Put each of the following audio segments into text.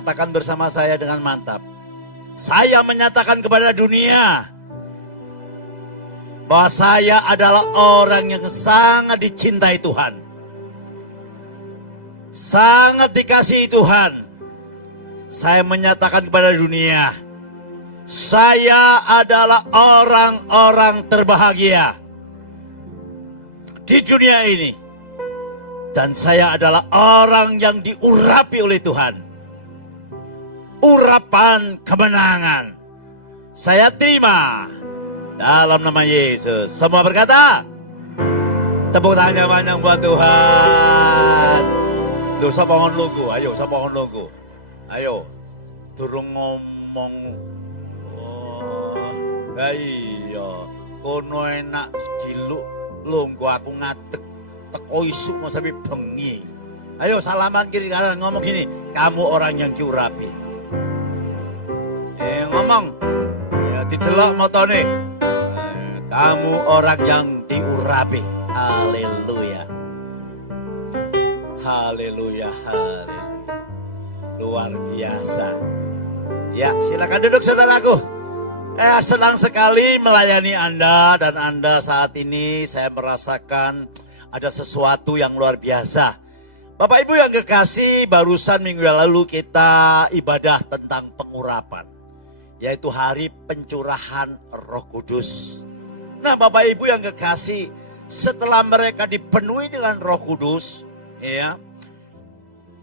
Katakan bersama saya dengan mantap. Saya menyatakan kepada dunia bahwa saya adalah orang yang sangat dicintai Tuhan. Sangat dikasihi Tuhan. Saya menyatakan kepada dunia, saya adalah orang-orang terbahagia di dunia ini. Dan saya adalah orang yang diurapi oleh Tuhan. Urapan kemenangan saya terima dalam nama Yesus. Semua berkata, tepuk tangan yang banyak buat Tuhan. Loh, sapa ngon logo? Ayo, sapa ngon logo? Ayo, durung ngomong. Oh, iya, kono enak diluk longgo aku ngadeg teko isuk mau sampai bengi. Ayo salaman kiri kanan ngomong gini, kamu orang yang diurapi. Ngomong, ya didelok motone. Kamu orang yang diurapi. Haleluya. Haleluya, haleluya. Luar biasa. Ya, silakan duduk saudaraku. Senang sekali melayani Anda dan Anda saat ini saya merasakan ada sesuatu yang luar biasa. Bapak Ibu yang kekasih, barusan minggu yang lalu kita ibadah tentang pengurapan. Yaitu hari pencurahan Roh Kudus. Nah Bapak Ibu yang kekasih, setelah mereka dipenuhi dengan Roh Kudus, ya,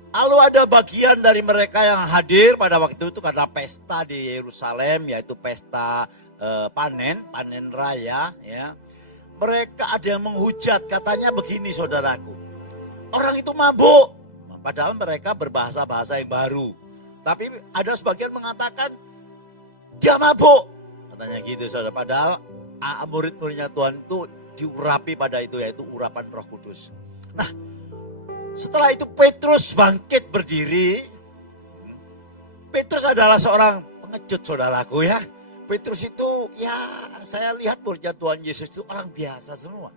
lalu ada bagian dari mereka yang hadir pada waktu itu karena pesta di Yerusalem, yaitu pesta panen raya, ya. Mereka ada yang menghujat, katanya begini saudaraku, orang itu mabuk, padahal mereka berbahasa-bahasa yang baru. Tapi ada sebagian mengatakan, dia mabuk, katanya gitu saudara. Padahal murid-muridnya Tuhan itu diurapi pada itu, yaitu urapan Roh Kudus. Nah, setelah itu Petrus bangkit berdiri. Petrus adalah seorang pengecut saudaraku ya. Petrus itu ya saya lihat muridnya Tuhan Yesus itu orang biasa semua.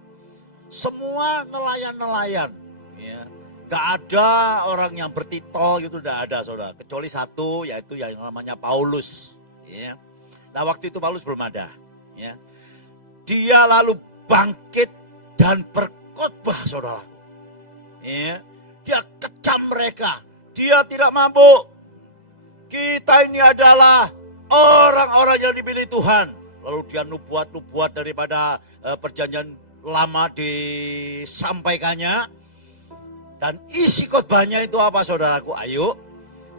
Semua nelayan-nelayan. Ya. Gak ada orang yang bertitol gitu, gak ada saudara. Kecuali satu, yaitu yang namanya Paulus. Ya. Nah waktu itu Paulus belum ada. Ya. Dia lalu bangkit dan berkhotbah saudara. Ya. Dia kecam mereka. Dia tidak mabuk. Kita ini adalah orang-orang yang dipilih Tuhan. Lalu dia nubuat-nubuat daripada perjanjian lama disampaikannya. Dan isi khotbahnya itu apa saudaraku? Ayo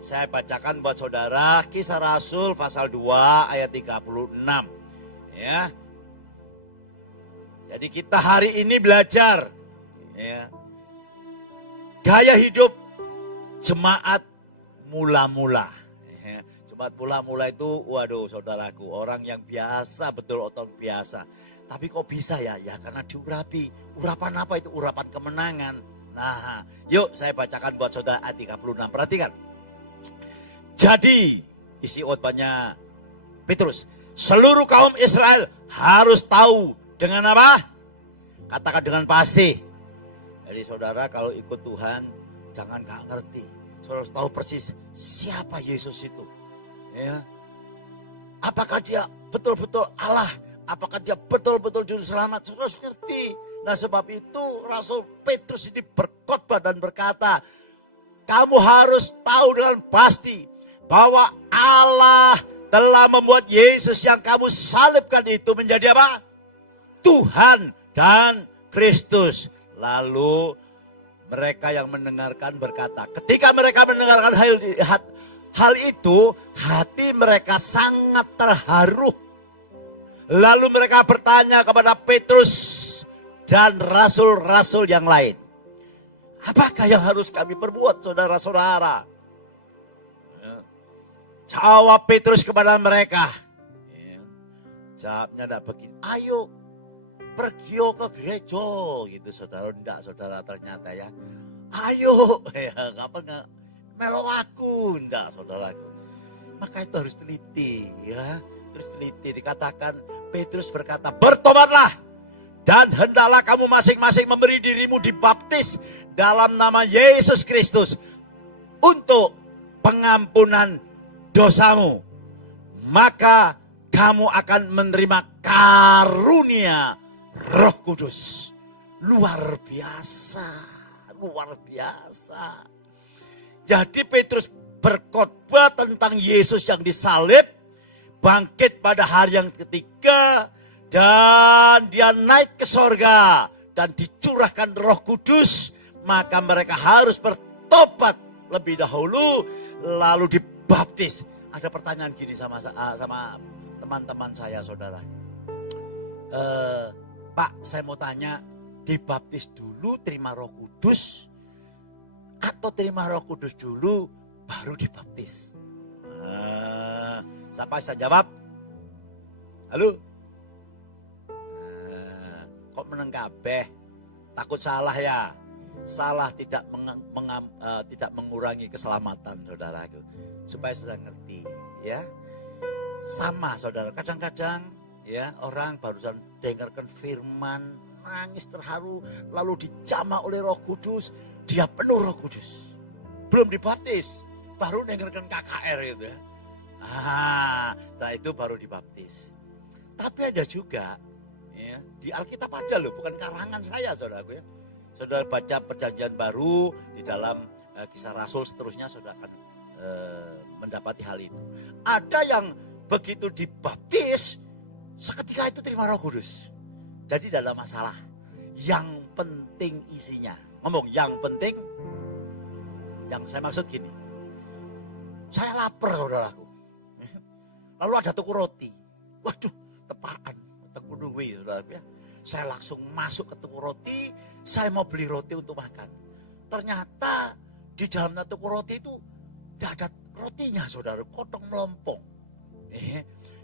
saya bacakan buat saudara Kisah Rasul pasal 2 ayat 36. Ya. Jadi kita hari ini belajar ya, gaya hidup jemaat mula-mula. Ya. Jemaat mula-mula itu waduh saudaraku, orang yang biasa, betul otong biasa. Tapi kok bisa ya? Ya karena diurapi. Urapan apa itu? Urapan kemenangan. Nah yuk saya bacakan buat saudara ayat 36. Perhatikan. Jadi isi khotbahnya Petrus, seluruh kaum Israel harus tahu dengan apa? Katakan dengan pasti. Jadi saudara kalau ikut Tuhan jangan gak ngerti. Saudara harus tahu persis siapa Yesus itu. Ya. Apakah dia betul-betul Allah? Apakah dia betul-betul juru selamat? Saudara harus ngerti. Nah sebab itu Rasul Petrus ini berkhotbah dan berkata, kamu harus tahu dengan pasti bahwa Allah telah membuat Yesus yang kamu salibkan itu menjadi apa? Tuhan dan Kristus. Lalu mereka yang mendengarkan berkata, ketika mereka mendengarkan hal itu, hati mereka sangat terharu. Lalu mereka bertanya kepada Petrus dan rasul-rasul yang lain, apakah yang harus kami perbuat saudara-saudara? Jawab Petrus kepada mereka. Jawabnya tidak begini, ayo pergi ke gereja gitu saudara. Tidak saudara ternyata ya. Ayo ya nggak melo aku tidak saudaraku. Maka itu harus teliti ya. Terus teliti dikatakan Petrus berkata, bertobatlah dan hendaklah kamu masing-masing memberi dirimu dibaptis dalam nama Yesus Kristus untuk pengampunan dosamu, maka kamu akan menerima karunia Roh Kudus. Luar biasa, luar biasa. Jadi Petrus berkhotbah tentang Yesus yang disalib, bangkit pada hari yang ketiga, dan dia naik ke sorga dan dicurahkan Roh Kudus. Maka mereka harus bertobat lebih dahulu, lalu dibaptis. Ada pertanyaan gini sama teman-teman saya, saudara. Pak, saya mau tanya, dibaptis dulu terima Roh Kudus atau terima Roh Kudus dulu baru dibaptis? Siapa bisa jawab? Halo? Kok meneng kabeh? Takut salah ya? Salah tidak mengurangi keselamatan, saudaraku. Supaya saudara ngerti, ya. Sama, saudara. Kadang-kadang ya orang barusan dengarkan firman, nangis terharu, lalu dijamah oleh Roh Kudus, dia penuh Roh Kudus. Belum dibaptis, baru dengarkan KKR gitu ya. Setelah itu baru dibaptis. Tapi ada juga ya, di Alkitab ada loh, bukan karangan saya, saudaraku ya. Saudara baca Perjanjian Baru di dalam Kisah Rasul seterusnya, saudara akan mendapati hal itu. Ada yang begitu dibaptis, seketika itu terima Roh Kudus. Jadi tidak ada masalah. Yang penting isinya. Ngomong yang penting, yang saya maksud gini. Saya lapar, saudaraku. Lalu ada tuku roti. Waduh, tepaan. Tuku duwi, saudaraku ya. Saya langsung masuk ke tuku roti. Saya mau beli roti untuk makan. Ternyata di dalam tuku roti itu tidak ada rotinya, saudara. Kotong melompong.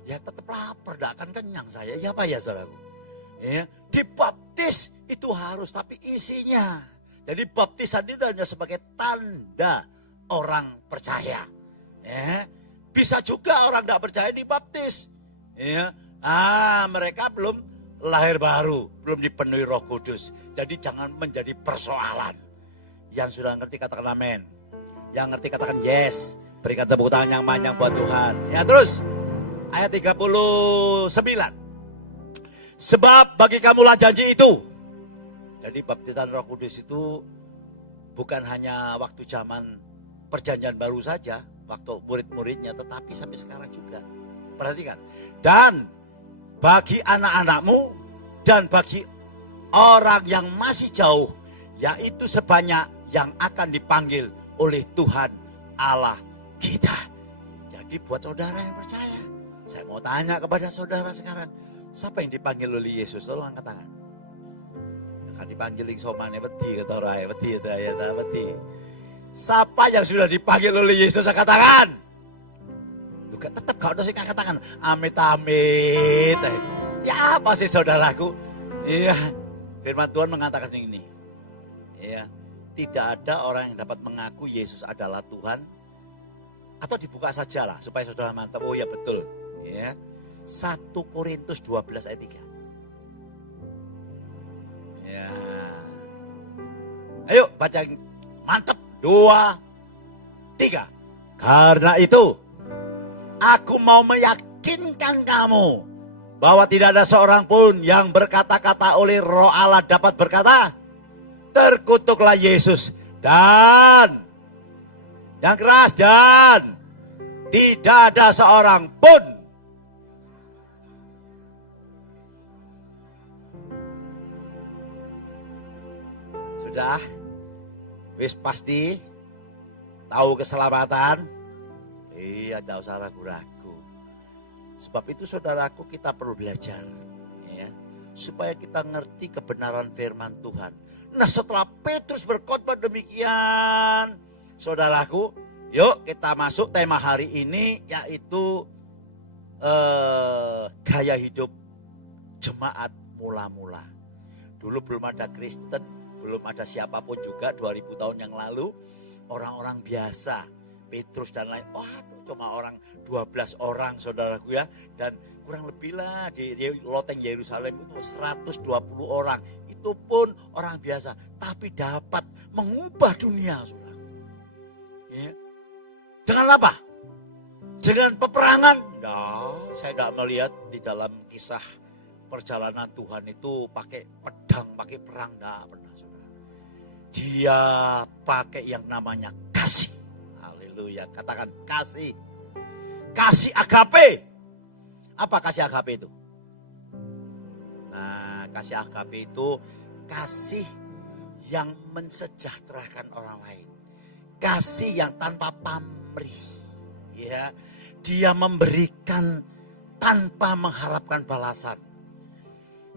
Ya tetap lapar, tidak akan kenyang saya. Ya apa ya, saudaraku? Dibaptis itu harus, tapi isinya. Jadi baptisan itu hanya sebagai tanda orang percaya. Bisa juga orang tidak percaya dibaptis. Mereka belum lahir baru, belum dipenuhi Roh Kudus. Jadi jangan menjadi persoalan. Yang sudah ngerti katakan amin. Yang ngerti katakan yes. Berikan tepuk tangan yang panjang buat Tuhan. Ya terus, ayat 39. Sebab bagi kamulah janji itu. Jadi baptisan Roh Kudus itu bukan hanya waktu zaman Perjanjian Baru saja, waktu murid-muridnya, tetapi sampai sekarang juga. Perhatikan. Dan bagi anak-anakmu dan bagi orang yang masih jauh, yaitu sebanyak yang akan dipanggil oleh Tuhan Allah kita. Jadi buat saudara yang percaya, saya mau tanya kepada saudara sekarang, siapa yang dipanggil oleh Yesus? Tolong angkat tangan. Akan dipanggil ing somane wedi kata ora, wedi ta ya ta wedi. Siapa yang sudah dipanggil oleh Yesus angkat tangan? Juga tetap gak ada sing angkat tangan. Amit-amit. Ya apa sih saudaraku? Iya, firman Tuhan mengatakan ini. Iya, tidak ada orang yang dapat mengaku Yesus adalah Tuhan. Atau dibuka sajalah supaya saudara mantap. Oh ya betul. Ya. 1 Korintus 12 ayat 3. Ya. Ayo baca mantap. 2, 3. Karena itu aku mau meyakinkan kamu bahwa tidak ada seorang pun yang berkata-kata oleh Roh Allah dapat berkata, terkutuklah Yesus. Dan yang keras, dan tidak ada seorang pun. Sudah, wis pasti tahu keselamatan. Iya, tidak usah ragu-ragu. Sebab itu saudaraku, kita perlu belajar. Ya, supaya kita ngerti kebenaran firman Tuhan. Nah setelah Petrus berkhotbah demikian, saudaraku, yuk kita masuk tema hari ini, yaitu gaya hidup jemaat mula-mula. Dulu belum ada Kristen, belum ada siapapun juga 2000 tahun yang lalu. Orang-orang biasa, Petrus dan lain, cuma orang 12 orang saudaraku ya. Dan kurang lebih lah di loteng Yerusalem itu 120 orang. Itu pun orang biasa, tapi dapat mengubah dunia saudara. Ya. Dengan apa? Dengan peperangan? Nah, saya tidak melihat di dalam kisah perjalanan Tuhan itu pakai pedang, pakai perang. Tidak pernah, saudara. Dia pakai yang namanya kasih. Haleluya, katakan kasih. Kasih agape. Apa kasih agape itu? Nah, kasih agape itu kasih yang mensejahterakan orang lain. Kasih yang tanpa pamrih. Ya, dia memberikan tanpa mengharapkan balasan.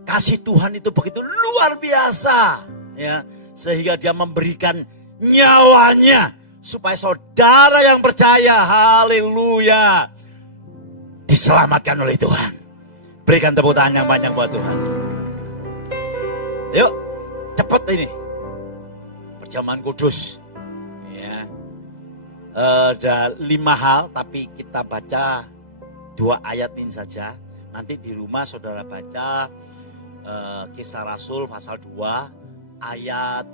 Kasih Tuhan itu begitu luar biasa, ya, sehingga dia memberikan nyawanya supaya saudara yang percaya, haleluya, diselamatkan oleh Tuhan. Berikan tepuk tangan yang banyak buat Tuhan. Yuk, cepat ini perjamuan kudus. Ya, ada 5 hal, tapi kita baca 2 ayat ini saja. Nanti di rumah saudara baca Kisah Rasul pasal 2 ayat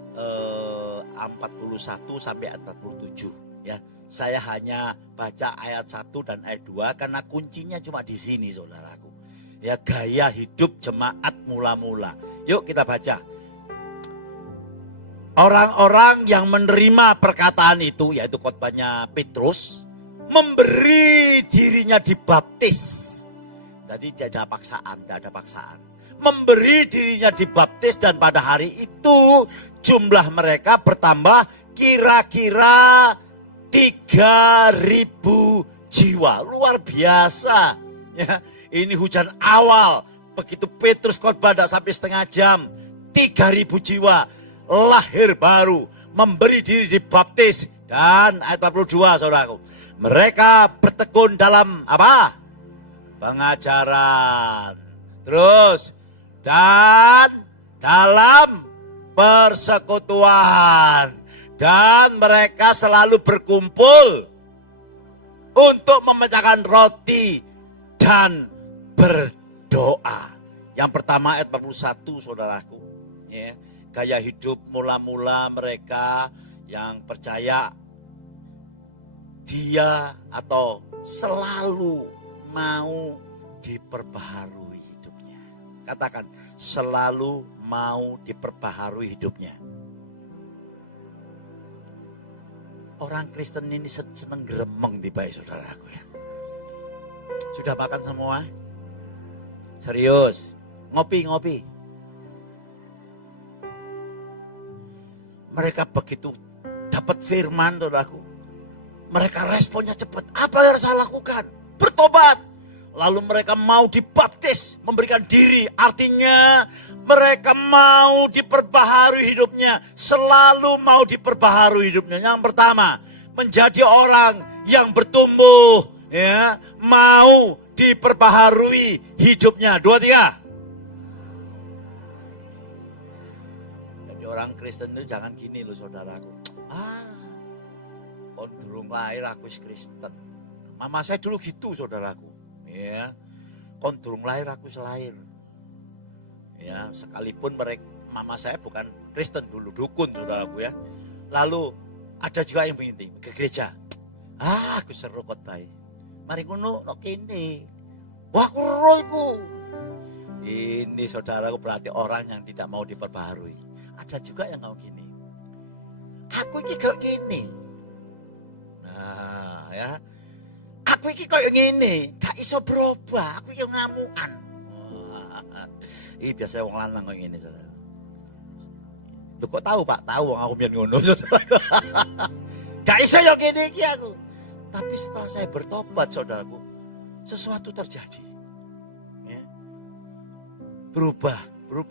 41 sampai 47. Ya, saya hanya baca ayat 1 dan ayat 2 karena kuncinya cuma di sini, saudaraku. Ya, gaya hidup jemaat mula-mula. Yuk kita baca. Orang-orang yang menerima perkataan itu, yaitu khotbahnya Petrus, memberi dirinya dibaptis. Jadi tidak ada paksaan, tidak ada paksaan. Memberi dirinya dibaptis, dan pada hari itu jumlah mereka bertambah kira-kira 3.000 jiwa. Luar biasa. Ya, ini hujan awal. Begitu Petrus khotbah tidak sampai setengah jam, 3.000 jiwa lahir baru, memberi diri dibaptis. Dan ayat 42, saudaraku, mereka bertekun dalam apa? Pengajaran. Terus, dan dalam persekutuan. Dan mereka selalu berkumpul untuk memecahkan roti dan berdoa. Yang pertama ayat 41, saudaraku, ya. Gaya hidup mula-mula mereka yang percaya, dia atau selalu mau diperbaharui hidupnya. Katakan, selalu mau diperbaharui hidupnya. Orang Kristen ini seneng gremeng di baik, saudaraku, ya. Sudah makan semua? Serius? Ngopi-ngopi? Mereka begitu dapat firman, saudaraku, mereka responnya cepat. Apa yang harus saya lakukan? Bertobat. Lalu mereka mau dibaptis, memberikan diri. Artinya mereka mau diperbaharui hidupnya. Selalu mau diperbaharui hidupnya. Yang pertama, menjadi orang yang bertumbuh, ya, mau diperbaharui hidupnya. 2, 3. Orang Kristen itu jangan gini loh, saudaraku. Kon durung lahir aku wis Kristen. Mama saya dulu gitu, saudaraku. Ya, kon durung lahir aku wis lahir. Ya, sekalipun mama saya bukan Kristen dulu, dukun, saudaraku, ya. Lalu ada juga yang begini, ke gereja. Aku seru khotbah. Mari ngono nok kene. Wah, kuro iku. Ini, saudaraku, berarti orang yang tidak mau diperbaharui. Ada juga yang mau gini. Aku iki kok gini. Nah, ya. Aku iki kok gini, gak iso berubah. Aku yang ngamukan. Ini biasa wong lanang kok ngene, saudara. Lu kok tahu, Pak? Tahu wong aku mbiyen ngono, saudara. Gak iso yo gini iki aku. Tapi setelah saya bertobat, saudaraku, sesuatu terjadi. Ya. Berubah.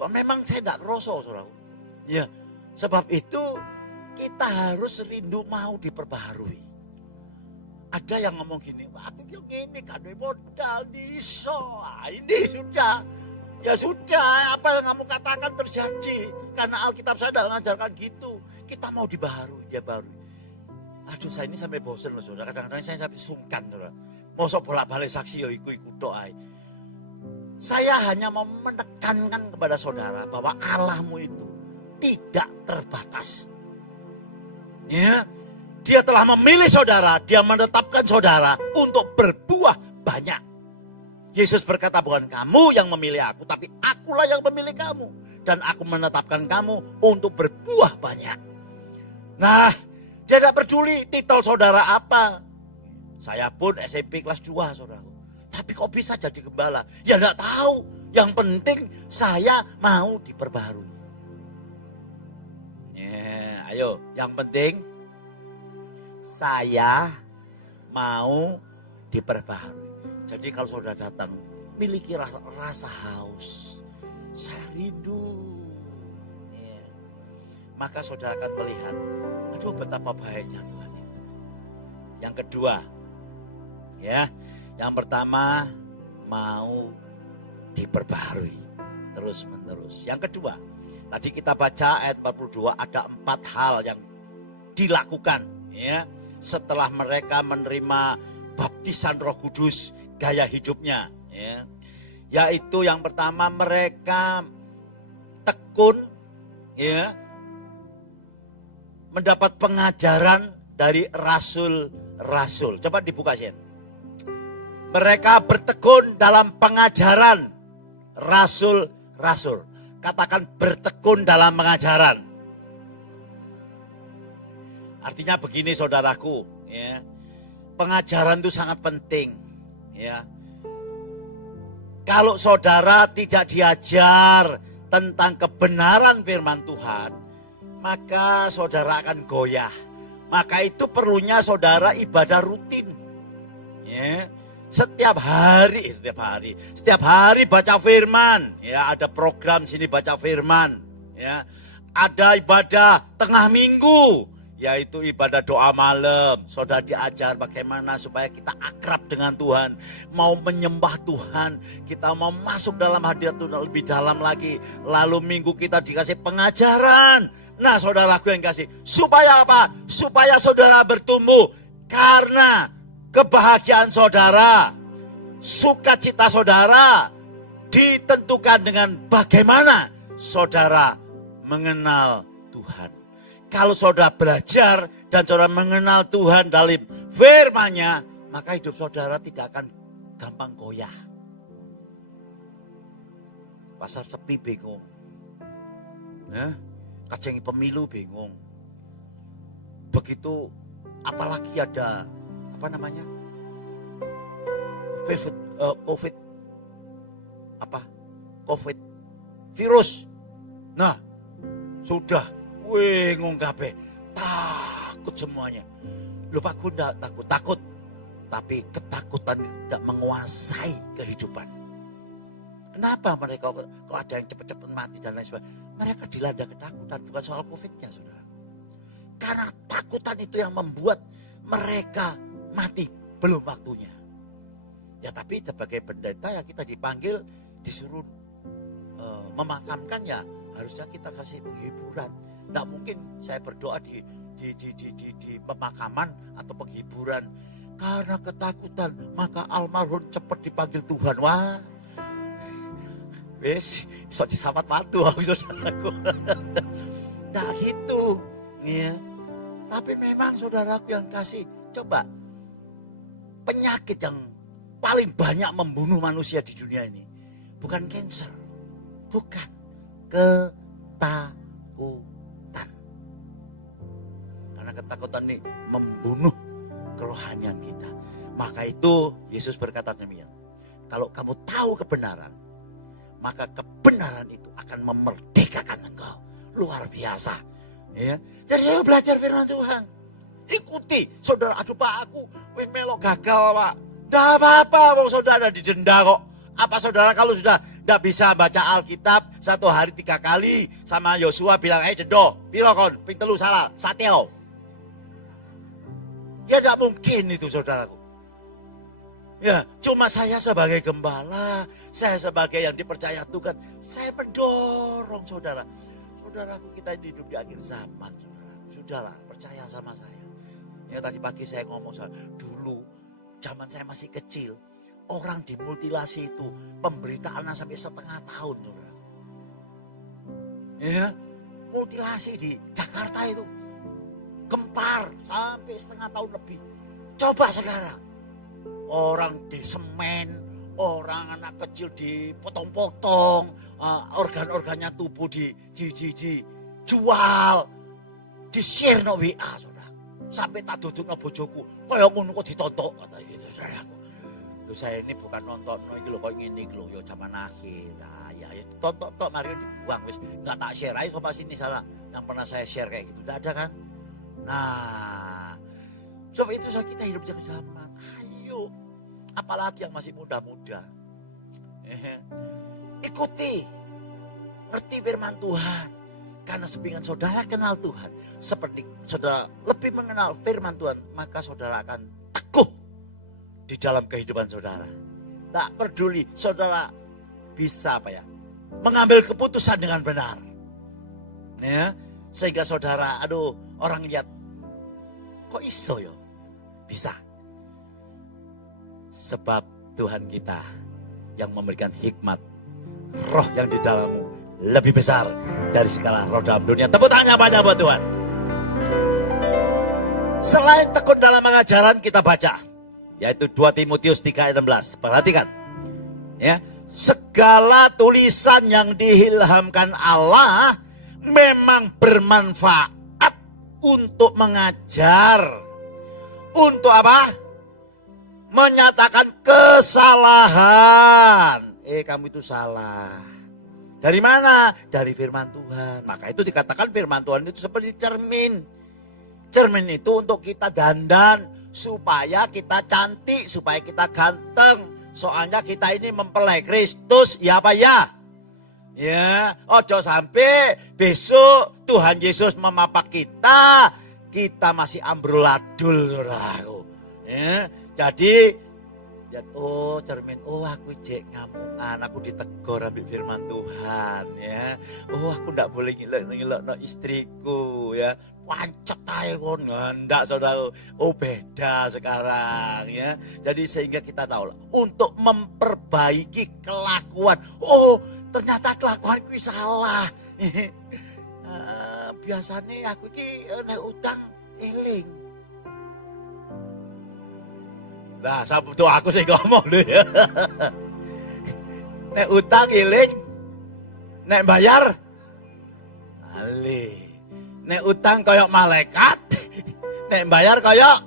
Memang saya enggak kroso, saudaraku. Ya, sebab itu kita harus rindu mau diperbaharui. Ada yang ngomong gini, aku yang gini kan modal diso. Ini sudah, ya sudah, apa yang kamu katakan terjadi. Karena Alkitab saya tidak mengajarkan gitu. Kita mau dibaharui, dia baru. Aduh, saya ini sampai bosan loh, saudara. Kadang-kadang saya sampai sungkan, saudara. Mosok bolak-balik saksi ya iku doa. Saya hanya mau menekankan kepada saudara bahwa Allahmu itu tidak terbatas. Ya, Dia telah memilih saudara, dia menetapkan saudara untuk berbuah banyak. Yesus berkata, bukan kamu yang memilih aku, tapi akulah yang memilih kamu. Dan aku menetapkan kamu untuk berbuah banyak. Nah, dia tidak peduli titel saudara apa. Saya pun SMP kelas 2 saudara. Tapi kok bisa jadi gembala? Ya tidak tahu. Yang penting saya mau diperbarui. Ya, ayo, yang penting saya mau diperbarui. Jadi kalau saudara datang, miliki rasa haus. Saya rindu. Ya. Maka saudara akan melihat, aduh betapa baiknya Tuhan itu. Yang kedua, ya, yang pertama mau diperbarui terus menerus. Yang kedua, tadi kita baca ayat 42 ada 4 hal yang dilakukan, ya, setelah mereka menerima baptisan Roh Kudus gaya hidupnya, ya. Yaitu yang pertama mereka tekun, ya, mendapat pengajaran dari rasul-rasul. Coba dibuka sih. Mereka bertekun dalam pengajaran rasul-rasul. Katakan bertekun dalam pengajaran. Artinya begini saudaraku, ya. Pengajaran itu sangat penting, ya. Kalau saudara tidak diajar tentang kebenaran firman Tuhan, maka saudara akan goyah. Maka itu perlunya saudara ibadah rutin, ya. Setiap hari baca firman, ya, ada program sini baca firman, ya. Ada ibadah tengah minggu, yaitu ibadah doa malam. Saudara diajar bagaimana supaya kita akrab dengan Tuhan, mau menyembah Tuhan, kita mau masuk dalam hadirat Tuhan lebih dalam lagi. Lalu minggu kita dikasih pengajaran. Nah, saudaraku yang kasih, supaya apa? Supaya saudara bertumbuh. Karena kebahagiaan saudara, sukacita saudara ditentukan dengan bagaimana saudara mengenal Tuhan. Kalau saudara belajar dan saudara mengenal Tuhan dari firman-Nya, maka hidup saudara tidak akan gampang goyah. Pasar sepi bingung, ya? Kacengi pemilu bingung. Begitu apalagi ada COVID virus. Nah, sudah bingung kabeh, takut semuanya. Lupa aku enggak takut, tapi ketakutan tidak menguasai kehidupan. Kenapa mereka kalau ada yang cepat-cepat mati dan lain sebagainya? Mereka dilanda ketakutan, bukan soal COVID-nya, saudara. Karena takutan itu yang membuat mereka mati belum waktunya. Ya tapi sebagai pendeta ya kita dipanggil, disuruh memakamkan, ya harusnya kita kasih penghiburan. Nggak mungkin saya berdoa di pemakaman atau penghiburan. Karena ketakutan maka almarhum cepat dipanggil Tuhan. Wah, wes, sok disawat matu aku saudaraku. Nah gitu, ya. Tapi memang saudaraku yang kasih, coba penyakit yang paling banyak membunuh manusia di dunia ini bukan kanker, bukan ketakutan. Karena ketakutan ini membunuh kerohanian kita. Maka itu Yesus berkata demikian. Kalau kamu tahu kebenaran, maka kebenaran itu akan memerdekakan engkau. Luar biasa. Ya. Jadi ayo belajar firman Tuhan. Ikuti. Saudara, aduh Pak, aku melok gagal Pak. Tidak apa-apa, saudara didenda kok. Apa saudara kalau sudah tidak bisa baca Alkitab 1 hari 3 kali sama Yosua bilang, dendo, piro kon, ping telu salah, sateo. Ya tidak mungkin itu saudaraku. Ya, cuma saya sebagai gembala, saya sebagai yang dipercaya Tuhan, saya mendorong saudara. Saudaraku, kita hidup di akhir zaman, saudara. Sudahlah, percaya sama saya. Ya tadi pagi saya ngomong, dulu zaman saya masih kecil, orang dimutilasi itu pemberitaannya sampai setengah tahun, saudara. Ya, mutilasi di Jakarta itu. gempar sampai setengah tahun lebih. Coba sekarang, orang di semen, orang anak kecil dipotong-potong, organ-organnya tubuh dijual, di-share no WA, saudara. Sampai tak duduk no bojoku, kaya ngono kok ditonton, kata gitu, saudaraku. Loh, saya ini bukan nonton, no iki lho kok ngene iki lho, ya zaman akhir. Nah, ya tonton mari dibuang wis, enggak tak share aja sama sini salah. Yang pernah saya share kayak gitu, enggak ada kan? Nah, sebab itu kita hidup jangan zaman. Ayo, apalagi yang masih muda-muda. Ikuti, ngerti firman Tuhan. Karena sepingan saudara kenal Tuhan, seperti saudara lebih mengenal firman Tuhan, maka saudara akan teguh di dalam kehidupan saudara. Tak peduli saudara bisa mengambil keputusan dengan benar. Ya, sehingga saudara, orang lihat, kok iso ya? Bisa. Sebab Tuhan kita yang memberikan hikmat, roh yang di dalammu lebih besar dari segala roh dalam dunia. Tepuk tangannya banyak buat Tuhan. Selain tekun dalam pengajaran, kita baca, yaitu 2 Timotius 3 ayat 16. Perhatikan. Ya, segala tulisan yang diilhamkan Allah memang bermanfaat untuk mengajar. Untuk apa? Menyatakan kesalahan. Kamu itu salah. Dari mana? Dari firman Tuhan. Maka itu dikatakan firman Tuhan itu seperti cermin. Cermin itu untuk kita dandan. Supaya kita cantik, supaya kita ganteng. Soalnya kita ini mempelai Kristus, ya apa ya? Ya, ojo sampai besok Tuhan Yesus memapak kita masih amburadul. Ya, jadi cermin, aku jek ngamukan, aku ditegur ambil firman Tuhan, ya. Aku ndak boleh ngilok no istriku, ya. Pancet ae kon ndak saudara. Beda sekarang, ya. Jadi sehingga kita tahu untuk memperbaiki kelakuan. Ternyata kelakuanku salah. Biasanya aku iki nek utang eling. Nah, sabtu aku sih ngomong deh ya. Nek utang eling, nek bayar ali. Nek utang koyok malaikat, nek bayar koyok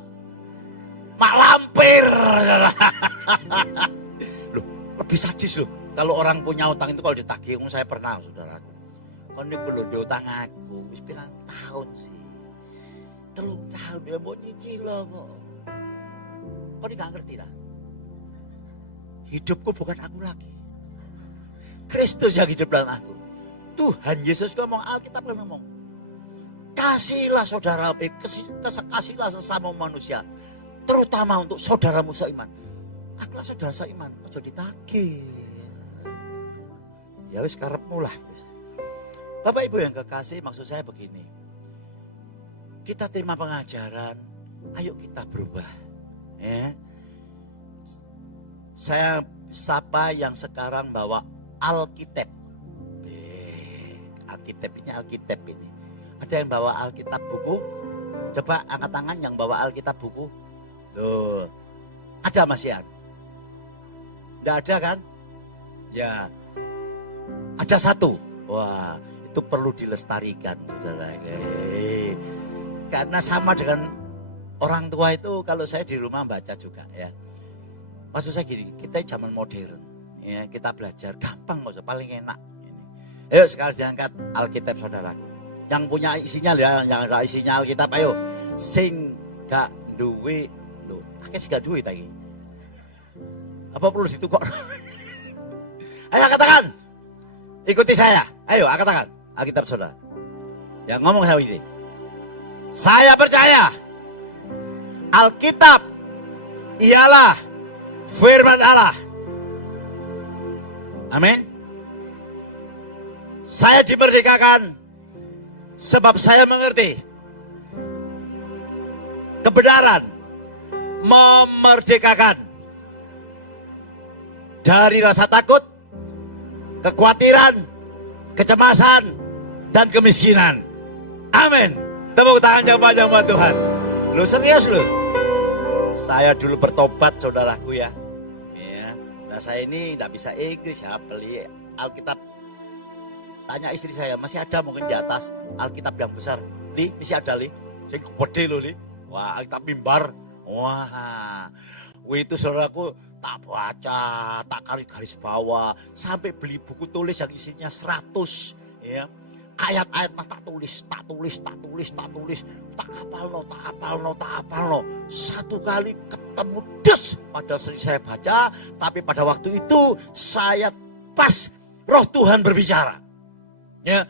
mak lampir. Loh, lebih sadis loh. Kalau orang punya utang itu kalau ditagih, saya pernah saudaraku. Kon niku lho diutang aku, wis pirang tahun sih. 3 tahun ya mau nyicil kok. Kau gak ngerti lah. Hidupku bukan aku lagi. Kristus yang hidup dalam aku. Tuhan Yesus ngomong, Alkitab ngomong. Kasihlah saudara, kasihlah sesama manusia. Terutama untuk saudaramu seiman. Akulah saudara seiman, ojo ditagih. Ya wis karepmu lah. Bapak Ibu yang kekasih, maksud saya begini. Kita terima pengajaran, ayo kita berubah. Ya. Saya sapa yang sekarang bawa Alkitab. Alkitab ini. Ada yang bawa Alkitab buku? Coba angkat tangan yang bawa Alkitab buku. Loh, ada Mas Yan? Tidak ada kan? Ya, ada satu. Wah, itu perlu dilestarikan, saudara. Karena sama dengan orang tua itu, kalau saya di rumah baca juga ya. Maksud saya gini, kita zaman modern ya, kita belajar gampang, maksudnya paling enak ini. Ayo sekarang diangkat Alkitab saudara. Yang punya isinya ya, yang ada isinya Alkitab, ayo. Sing gak duwe lho, akeh sing gak duwe ta iki. Apa perlu ditukok? Ayo katakan. Ikuti saya. Ayo katakan Alkitab saudara. Yang ngomong saya ini. Saya percaya Alkitab ialah firman Allah. Amin. Saya dimerdekakan sebab saya mengerti kebenaran memerdekakan dari rasa takut, kekhawatiran, kecemasan, dan kemiskinan. Amin. Tepuk tangan yang panjang buat Tuhan. Lu serius lu? Saya dulu bertobat saudaraku ya. Nah saya ini tidak bisa Inggris ya, beli Alkitab. Tanya istri saya, masih ada mungkin di atas Alkitab yang besar? Li, masih ada Li? Saya gede loh Li. Wah, Alkitab mimbar. Wah, itu saudaraku tak baca, tak garis bawah. Sampai beli buku tulis yang isinya 100. Ya. Ayat-ayat tak tulis. Tak hafal no. Satu kali ketemu des pada sering saya baca. Tapi pada waktu itu saya pas roh Tuhan berbicara. Ya,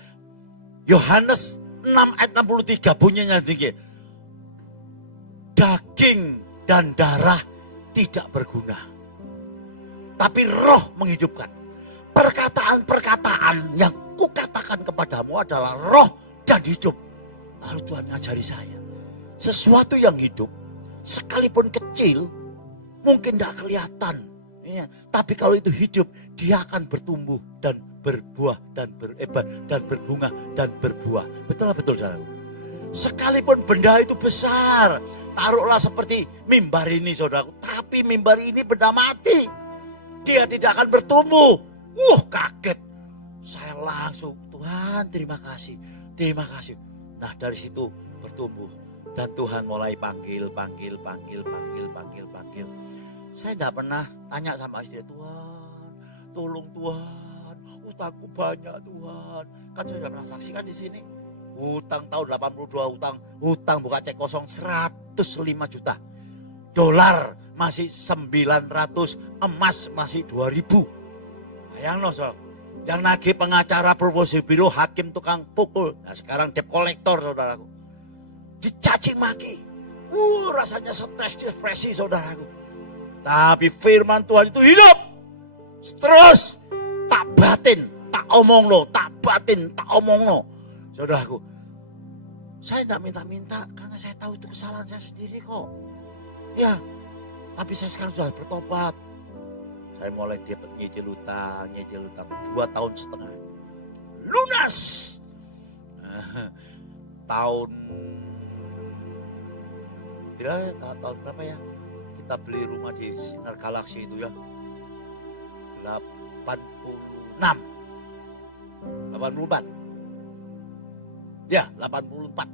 Yohanes 6 ayat 63 bunyinya demikian. Daging dan darah tidak berguna. Tapi roh menghidupkan. Perkataan-perkataan yang kukatakan kepadamu adalah roh dan hidup. Lalu Tuhan ngajari saya. Sesuatu yang hidup, sekalipun kecil, mungkin tidak kelihatan. Ya, tapi kalau itu hidup, dia akan bertumbuh dan berbuah dan berbunga dan berbuah. Betul saudara. Sekalipun benda itu besar, taruhlah seperti mimbar ini saudaraku. Tapi mimbar ini benda mati. Dia tidak akan bertumbuh. Kaget. Saya langsung, Tuhan terima kasih. Nah dari situ bertumbuh. Dan Tuhan mulai panggil. Saya tidak pernah tanya sama istri, Tuhan, tolong Tuhan, utangku banyak Tuhan. Kan saya sudah pernah saksikan di sini. Hutang tahun 82, hutang buka cek kosong 105 juta. Dolar masih 900, emas masih 2000. Bayang loh soal. Yang nagih pengacara proposal biro, hakim tukang pukul. Nah sekarang debt kolektor saudaraku. Dicaci maki. Rasanya stres, depresi saudaraku. Tapi firman Tuhan itu hidup. Terus tak batin, tak omong lo. Saudaraku. Saya tidak minta-minta karena saya tahu itu kesalahan saya sendiri kok. Ya, tapi saya sekarang sudah bertobat. Saya mulai dapat nyicil utang 2,5 tahun. Lunas. Tahun berapa ya? Kita beli rumah di Sinar Galaksi itu ya. 84. Ya, 84.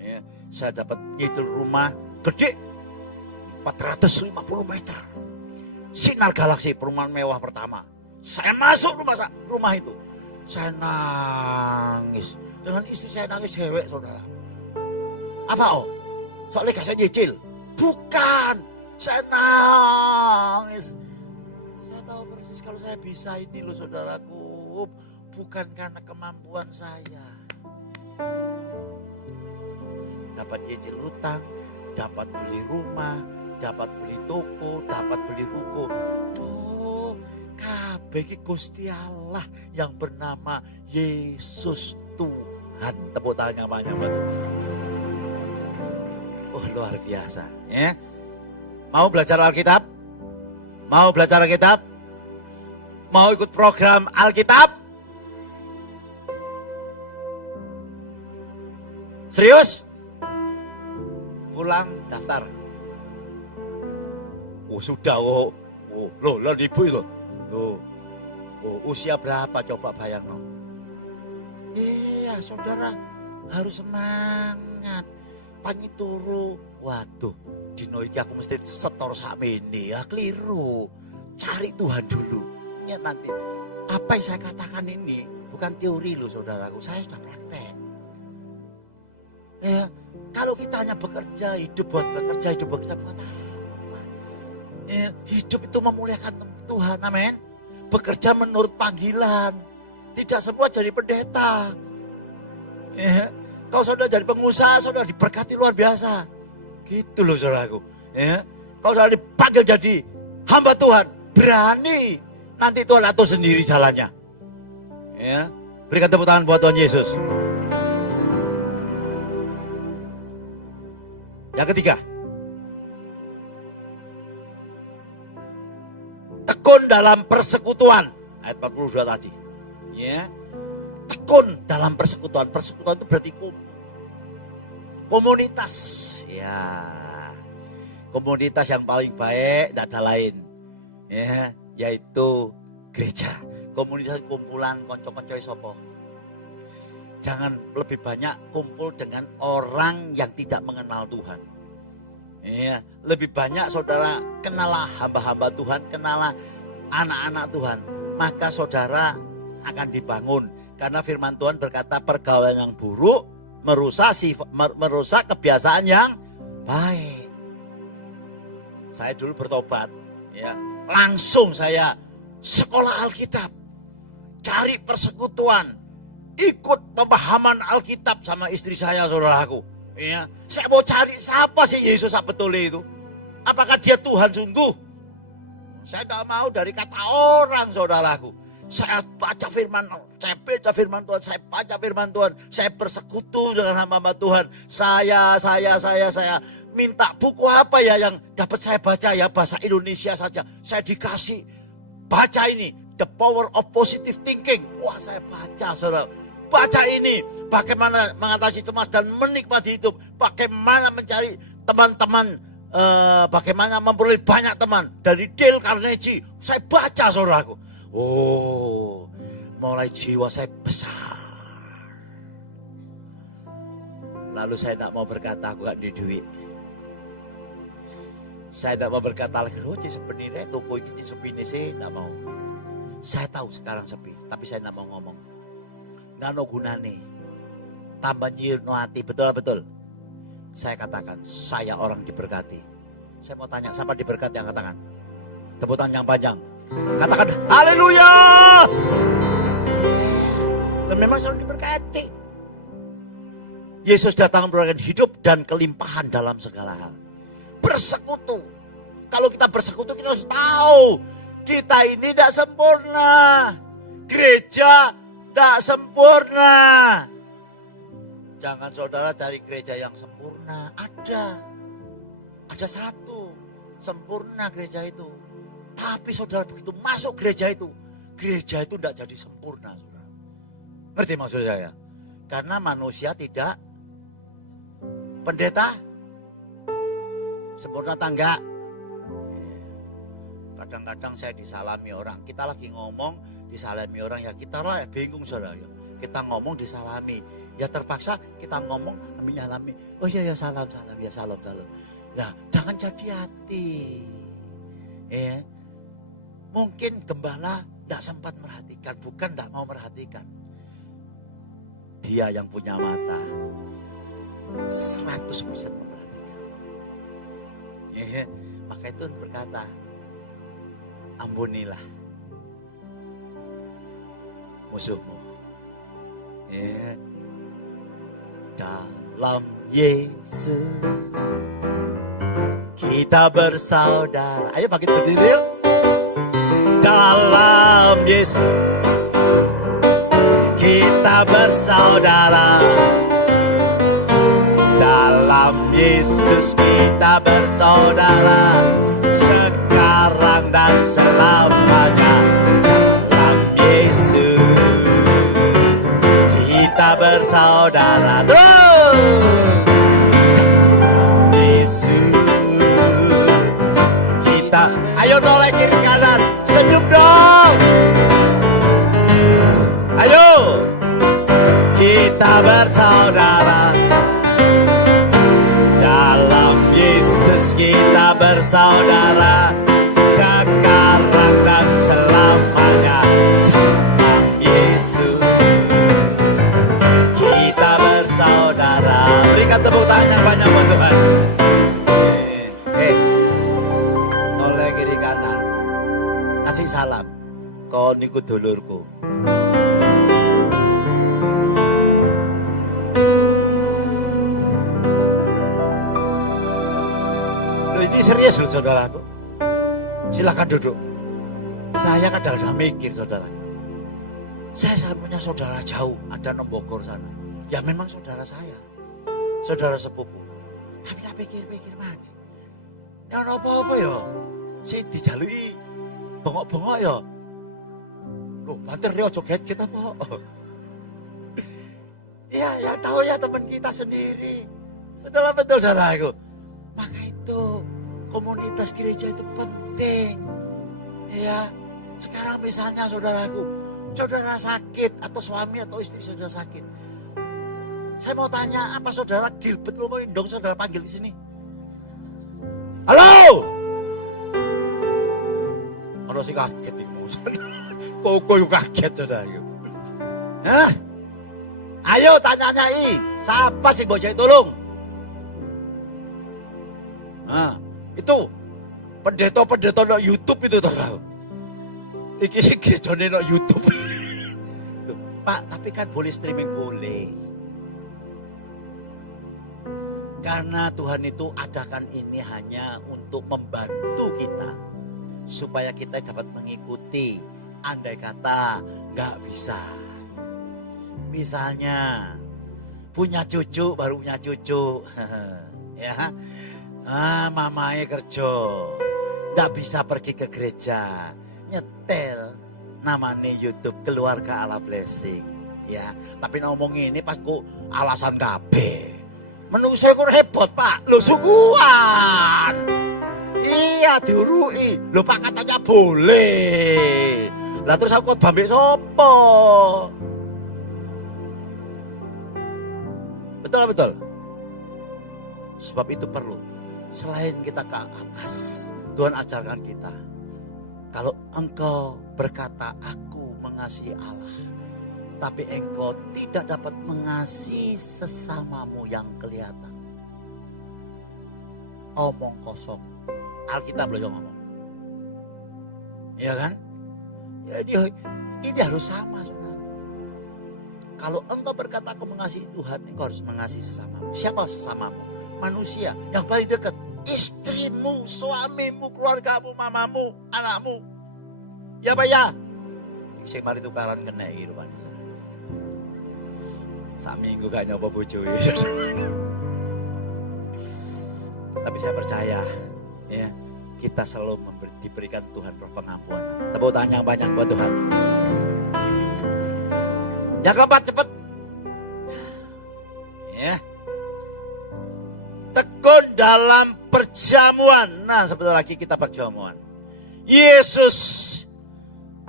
Ya, saya dapat nyicil rumah gede 450 meter. Sinar Galaksi, perumahan mewah pertama. Saya masuk rumah itu. Saya nangis. Dengan istri saya nangis cewek saudara. Apa soalnya gak saya nyicil? Bukan. Saya nangis. Saya tahu persis kalau saya bisa ini loh saudaraku. Bukan karena kemampuan saya. Dapat nyicil utang, dapat beli rumah, dapat beli toko, dapat beli ruko. Tuh, kabeh iki Gusti Allah yang bernama Yesus Tuhan. Tepuk tangan banyak banget. Luar biasa, ya. Mau belajar Alkitab? Mau ikut program Alkitab? Serius? Pulang daftar. Sudah loh ibu itu. Usia berapa coba bayang no. Iya saudara harus semangat. Tangi turu. Waduh, dino iki aku mesti setor sakmene ya keliru. Cari Tuhan dulu. Ingat nanti apa yang saya katakan ini bukan teori loh saudaraku. Saya sudah praktek. Ya, kalau kita hanya bekerja, hidup buat bekerja buat apa? Ya, hidup itu memuliakan Tuhan, amin. Bekerja menurut panggilan. Tidak semua jadi pendeta. Ya, kalau saudara jadi pengusaha, saudara diberkati luar biasa. Gitu loh saudaraku. Ya, kalau saudara dipanggil jadi hamba Tuhan, berani. Nanti Tuhan atur sendiri jalannya. Ya, berikan tepuk tangan buat Tuhan Yesus. Yang ketiga, tekun dalam persekutuan. Ayat 42 tadi. Ya. Tekun dalam persekutuan. Persekutuan itu berarti kumpul. komunitas. Ya, komunitas yang paling baik tidak ada lain, ya, yaitu gereja. Komunitas kumpulan konco-konco sopo. Jangan lebih banyak kumpul dengan orang yang tidak mengenal Tuhan. Ya, lebih banyak saudara kenalah hamba-hamba Tuhan, kenalah anak-anak Tuhan. Maka saudara akan dibangun. Karena firman Tuhan berkata pergaulan yang buruk merusak kebiasaan yang baik. Saya dulu bertobat, ya, langsung saya sekolah Alkitab, cari persekutuan, ikut pemahaman Alkitab sama istri saya, saudaraku. Ya, saya mau cari siapa sih Yesus sebetulnya itu? Apakah dia Tuhan sungguh? Saya tidak mau dari kata orang, saudaraku. Saya baca firman Tuhan, saya baca firman Tuhan, saya bersekutu dengan hamba Tuhan. Saya minta buku apa ya yang dapat saya baca ya, bahasa Indonesia saja. Saya dikasih baca ini, The Power of Positive Thinking. Wah, saya baca, saudara. Baca ini, bagaimana mengatasi cemas dan menikmati hidup, bagaimana mencari teman-teman, bagaimana memperoleh banyak teman. Dari Dale Carnegie, saya baca, saudaraku. Oh, mulai jiwa saya besar. Lalu saya tidak mau berkata aku gak ada duit. Saya tidak mau berkata lagi, oh sebenarnya toko ini sepi nih, saya tidak mau. Saya tahu sekarang sepi, tapi saya tidak mau ngomong. Nggak ada gunanya. Tambah nyirno hati, betul. Saya katakan, saya orang diberkati. Saya mau tanya, siapa diberkati yang katakan? Tepuk tangan yang panjang. Katakan haleluya. Dan memang selalu diberkati. Yesus datang memberikan hidup dan kelimpahan dalam segala hal. Bersekutu. Kalau kita bersekutu kita harus tahu kita ini tidak sempurna. Gereja tidak sempurna. Jangan saudara cari gereja yang sempurna. Ada satu sempurna gereja itu. Tapi saudara begitu masuk gereja itu tidak jadi sempurna, saudara. Ngerti maksud saya? Karena manusia tidak pendeta sempurna tangga. Kadang-kadang saya disalami orang. Kita lagi ngomong disalami orang, ya kita lah bingung, saudara. Kita ngomong disalami, ya terpaksa kita ngomong menyalami. Oh iya ya salam ya salam. Nah, jangan jadi hati. Ya. Mungkin gembala tidak sempat merhatikan, bukan tidak mau merhatikan. Dia yang punya mata 100% memperhatikan. Ya, maka itu berkata, ampunilah musuhmu. Ya, dalam Yesus kita bersaudara. Ayo bangkit berdiri yuk. Dalam Yesus kita bersaudara. Dalam Yesus kita bersaudara. Sekarang dan selamanya. Dalam Yesus kita bersaudara. Terus Yesus kita. Ayo noleh kiri kanan. Senyum dong. Ayo. Kita bersaudara. Dalam Yesus kita bersaudara. Sekarang dan selamanya. Dalam Yesus kita bersaudara. Berikan tepuk tangan yang banyak buat Tuhan. Oleh kiri kanan. Kasih salam. Kau niku dulurku. Loh, ini serius loh saudaraku. Silakan duduk. Saya kadang-kadang mikir saudara. Saya punya saudara jauh, ada Nombogor sana. Ya memang saudara saya. Saudara sepupu. Tapi tak pikir-pikir mana. Ya apa-apa ya. Saya dijalui bengok-bengok ya. Loh, banter dia joget kita apa? Ya tahu ya teman kita sendiri. Betul saudaraku. Maka itu komunitas gereja itu penting. Ya, sekarang misalnya saudaraku, saudara sakit atau suami atau istri saudara sakit. Saya mau tanya, apa saudara Gilbert lo mau indong saudara panggil di sini? Halo? Ono sing kaget iki mau. Kok yo kaget saudaraku. Hah? Ayo tanya-nyai, siapa sih bocah tolong? Nah, itu pendeta-pendeta no YouTube itu tahu. Iki sih gerejane no YouTube. Loh, Pak, tapi kan boleh streaming boleh. Karena Tuhan itu adakan ini hanya untuk membantu kita supaya kita dapat mengikuti. Andai kata nggak bisa. Misalnya punya cucu baru punya cucu, ya. Mamanya kerja, nggak bisa pergi ke gereja, nyetel, namanya YouTube Keluarga Allah Blessing, ya. Tapi ngomong ini pas ku alasan kabeh. Menurut saya kurang hebat Pak, lo suguhan. Iya diurui, lo Pak katanya boleh. Lah terus aku bambik sopo. Betul. Sebab itu perlu. Selain kita ke atas, Tuhan ajarkan kita. Kalau engkau berkata aku mengasihi Allah, tapi engkau tidak dapat mengasihi sesamamu yang kelihatan. Omong kosong. Alkitab loh yang ngomong. Iya kan? Jadi ini harus sama saudara. Kalau engkau berkata aku mengasihi Tuhan, engkau harus mengasihi sesamamu. Siapa sesamamu? Manusia yang paling dekat. Istrimu, suamimu, keluargamu, mamamu, anakmu. Ya Pak ya? Sing mari tukaran kena rupane. Sak minggu gak nyoba bojo ya. Tapi saya percaya ya, kita selalu diberikan Tuhan roh pengampunan. Tepuk tangan yang banyak buat Tuhan. Yang keempat cepet. Ya. Tekun dalam perjamuan. Nah, sebentar lagi kita perjamuan. Yesus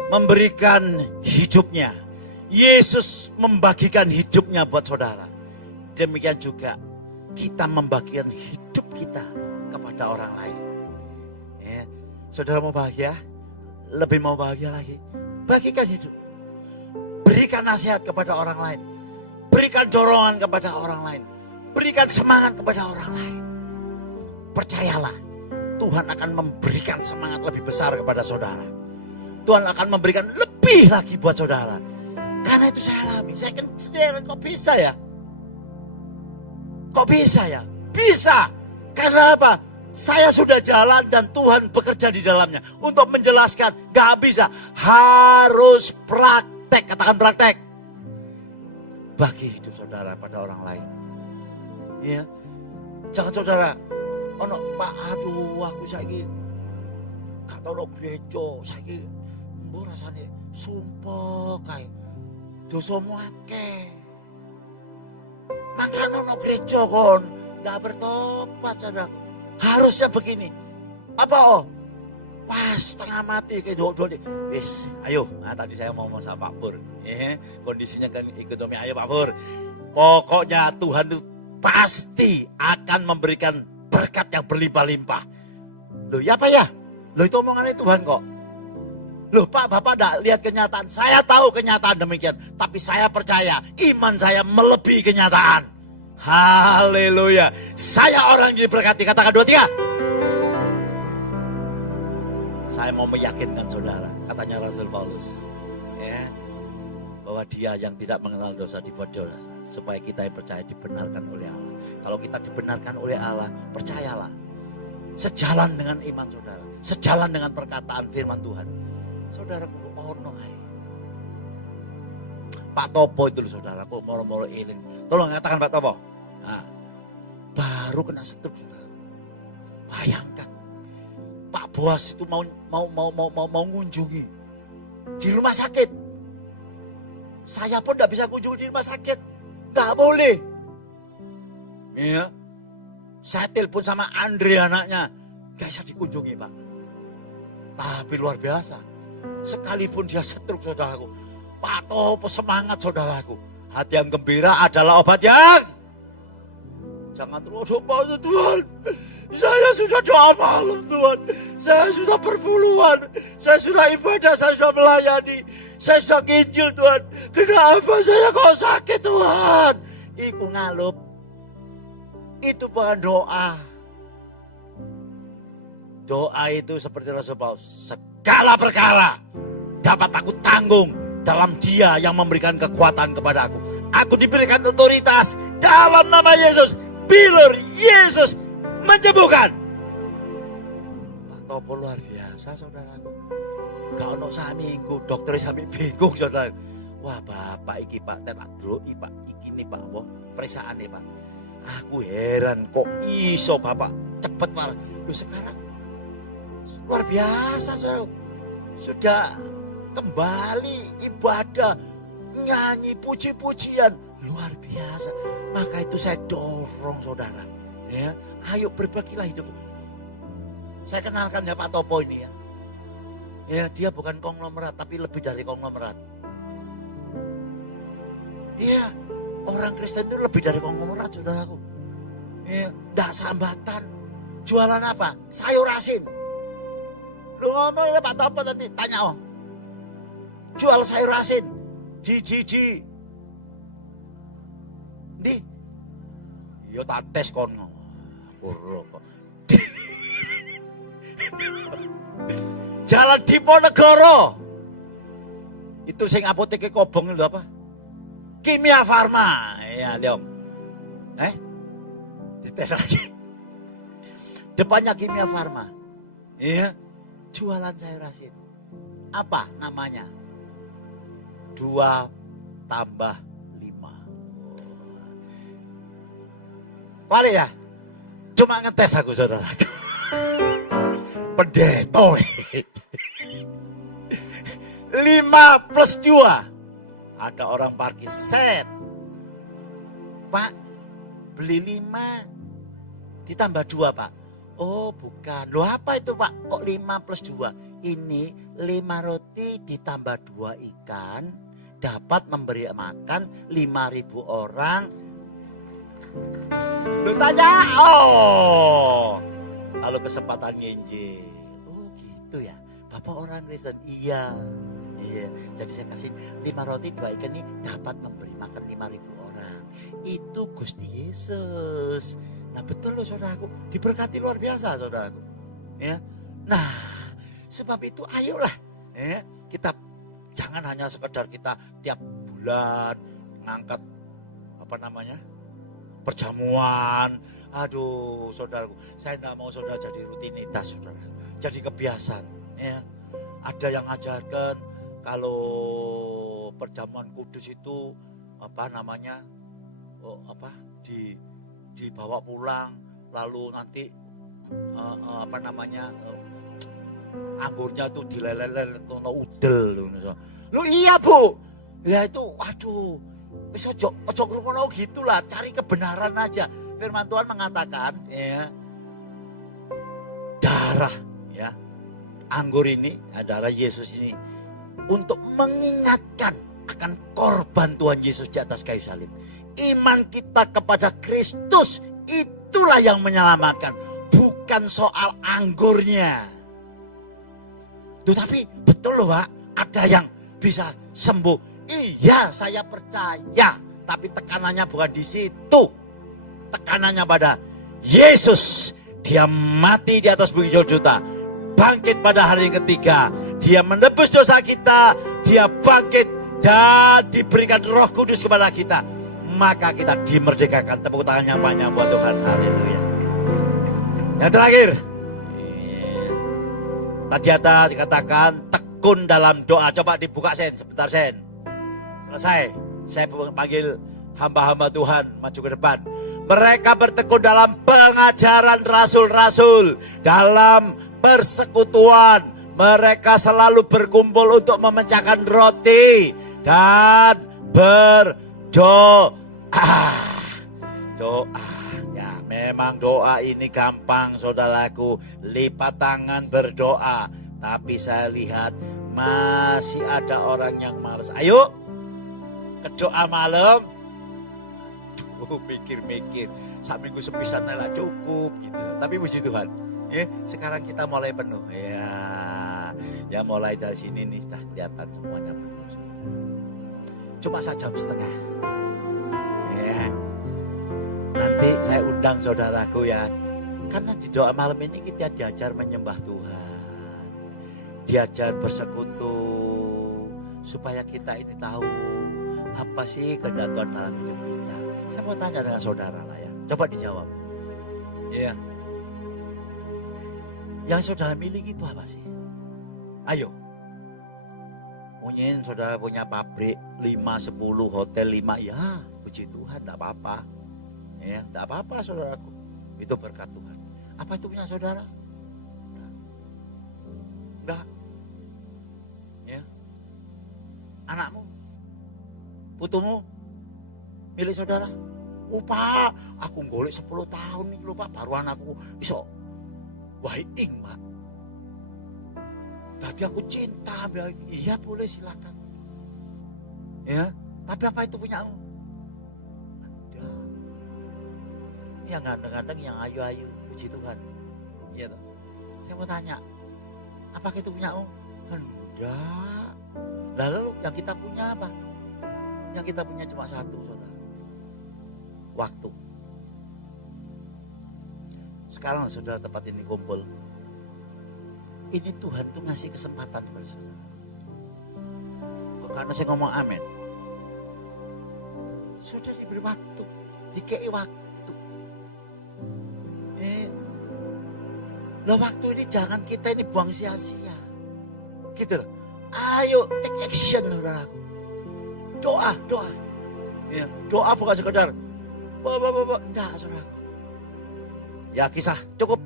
memberikan hidupnya. Yesus membagikan hidupnya buat saudara. Demikian juga kita membagikan hidup kita kepada orang lain. Ya. Saudara mau bahagia? Lebih mau bahagia lagi? Bagikan hidup. Berikan nasihat kepada orang lain. Berikan dorongan kepada orang lain. Berikan semangat kepada orang lain. Percayalah, Tuhan akan memberikan semangat lebih besar kepada saudara. Tuhan akan memberikan lebih lagi buat saudara. Karena itu saya alami. Saya kan sendiri, kok bisa ya? Kok bisa ya? Bisa. Karena apa? Saya sudah jalan dan Tuhan bekerja di dalamnya. Untuk menjelaskan, gak bisa. Harus praktek. Katakan praktek. Bagi hidup saudara pada orang lain. Ya, jangan saudara, ono Pak, aduh aku saiki gak tau no gereja, saiki mbok rasane sumpah kae. Dosamu akeh. Mangkane ono gereja kon, ndak bertobat saudara. Harusnya begini. Apa oh? Pas setengah mati kayak dua-dua deh. Wis, ayo. Nah, tadi saya mau ngomong sama Pak Pur. Kondisinya kan ekonomi, ayo Pak Pur. Pokoknya Tuhan itu pasti akan memberikan berkat yang berlimpah-limpah. Loh ya Pak ya? Loh itu omongannya Tuhan kok. Loh Pak, Bapak enggak lihat kenyataan. Saya tahu kenyataan demikian. Tapi saya percaya iman saya melebihi kenyataan. Haleluya. Saya orang yang diberkati. Katakan 2, 3. Saya mau meyakinkan saudara. Katanya Rasul Paulus. Ya, bahwa dia yang tidak mengenal dosa dibuat dosa. Supaya kita yang percaya dibenarkan oleh Allah. Kalau kita dibenarkan oleh Allah, percayalah. Sejalan dengan iman saudara. Sejalan dengan perkataan firman Tuhan. Saudara ono ae. Pak Topo itu loh saudara, kok moro-moro iling. Tolong katakan Pak Topo. Nah, baru kena stroke saudara. Bayangkan. Pak Boas itu mau mengunjungi di rumah sakit. Saya pun tidak bisa kunjungi di rumah sakit. Gak boleh. Iya. Saya telepon sama Andre anaknya, gak bisa dikunjungi Pak. Tapi luar biasa, sekalipun dia stroke saudaraku, Pak Topo semangat saudaraku. Hati yang gembira adalah obat yang jangan terus obat Tuhan. Saya sudah doa malam Tuhan, saya sudah perpuluhan, saya sudah ibadah, saya sudah melayani, saya sudah nginjil Tuhan. Kenapa saya kok sakit Tuhan? Iku ngalup, itu bukan doa. Doa itu seperti Rasul Paulus, segala perkara dapat aku tanggung dalam Dia yang memberikan kekuatan kepada aku. Aku diberikan otoritas dalam nama Yesus. Bila Yesus menyembuhkan. Pak Topo luar biasa saudaraku. Gak ono saminggu dokter sampai bingung saudara. Wah Bapak iki Pak, tak dulu Pak, iki nih Pak, wah periksaan nih Pak. Aku heran kok iso Bapak cepet Pak. Loh sekarang luar biasa saudara. Sudah kembali ibadah, nyanyi puji-pujian, luar biasa. Maka itu saya dorong saudara, ya, ayo berbagilah hidup. Saya kenalkan ya Pak Topo ini ya. Ya, dia bukan konglomerat tapi lebih dari konglomerat. Iya, orang Kristen itu lebih dari konglomerat saudaraku. Iya, enggak sambatan. Jualan apa? Sayur asin. Lu ngomong ya Pak Topo nanti tanya om. Jual sayur asin di yo tak tes kon kok. Jalan Diponegoro. Itu sing apoteke Kobong lho apa? Kimia Farma. Ya, Om. Dites lagi. Depannya Kimia Farma. Iya. Jualan sayur asin. Apa namanya? 2 tambah 5. Wali ya? Cuma ngetes aku saudara. Pendeto. 5 plus 2. Ada orang parkir set. Pak, beli 5 ditambah 2 Pak. Oh bukan. Loh apa itu Pak? Kok 5 plus 2? Ini 5 roti ditambah 2 ikan. Dapat memberi makan 5.000 orang. Lu tanya, oh. Lalu kesempatan nginjil. Oh gitu ya. Bapak orang Kristen. Iya. Jadi saya kasih 5 roti 2 ikan ini dapat memberi makan 5.000 orang. Itu Gusti Yesus. Nah betul loh saudaraku. Diberkati luar biasa saudaraku. Ya. Nah sebab itu ayolah. Ya, kita jangan hanya sekedar kita tiap bulan ngangkat perjamuan. Aduh saudaraku, saya tidak mau saudara jadi rutinitas saudara, jadi kebiasaan. Ya. Ada yang ngajarkan kalau perjamuan kudus itu dibawa pulang, lalu nanti anggurnya tuh dileleh tono udel. Lu iya Bu. Ya itu waduh. Wis ojo ngono gitulah, cari kebenaran aja. Firman Tuhan mengatakan ya. Darah ya. Anggur ini, darah Yesus ini untuk mengingatkan akan korban Tuhan Yesus di atas kayu salib. Iman kita kepada Kristus itulah yang menyelamatkan, bukan soal anggurnya. Tuh, tapi betul loh Pak, ada yang bisa sembuh. Iya, saya percaya, tapi tekanannya bukan di situ. Tekanannya pada Yesus. Dia mati di atas bukit Golgota, bangkit pada hari ketiga. Dia menebus dosa kita, dia bangkit dan diberikan Roh Kudus kepada kita. Maka kita dimerdekakan. Tepuk tangan yang banyak buat Tuhan. Haleluya. Yang terakhir, tadi ada dikatakan tekun dalam doa. Coba dibuka Sen, sebentar Sen. Selesai. Saya panggil hamba-hamba Tuhan maju ke depan. Mereka bertekun dalam pengajaran rasul-rasul, dalam persekutuan. Mereka selalu berkumpul untuk memecahkan roti dan berdoa. Doa. Ya, memang doa ini gampang saudaraku, lipat tangan berdoa. Tapi saya lihat masih ada orang yang malas. Ayo, ke doa malam. Duh, mikir-mikir, sak minggu sepisan lah cukup gitu. Tapi puji Tuhan, sekarang kita mulai penuh. Ya mulai dari sini nih sudah kelihatan semuanya penuh. Cuma 1 jam setengah. Ya. Nanti saya undang saudaraku ya. Karena di doa malam ini kita diajar menyembah Tuhan. Diajar bersekutu. Supaya kita ini tahu apa sih kehendak Tuhan dalam hidup kita. Saya mau tanya dengan saudara lah ya. Coba dijawab. Ya. Yang saudara miliki itu apa sih? Ayo. Mungkin saudara punya pabrik 5, 10, hotel 5. Ya puji Tuhan, tidak apa-apa. Ya, tidak apa-apa saudaraku. Itu berkat Tuhan. Apa itu punya saudara? Enggak. Ya. Anakmu, putumu, milik saudara. Pak, aku golek 10 tahun nih lho Pak, baru anakku iso waing Pak. Tadi aku cinta, iya boleh silakan. Ya, tapi apa itu punyamu? Yang ganteng-ganteng, yang ayu-ayu, puji Tuhan. Iya toh. Saya mau tanya, apakah itu punyamu? Enggak. Lalu yang kita punya apa? Yang kita punya cuma satu, saudara. Waktu. Sekarang saudara tempat ini kumpul. Ini Tuhan tuh ngasih kesempatan kepada saudara. Kok karena saya ngomong amin. Sudah diberi waktu, dikei waktu. Loh, waktu ini jangan kita ini buang sia-sia. Gitu loh. Ayo take action saudara. Doa. Ya, doa bukan sekedar enggak saudara. Ya kisah cukup.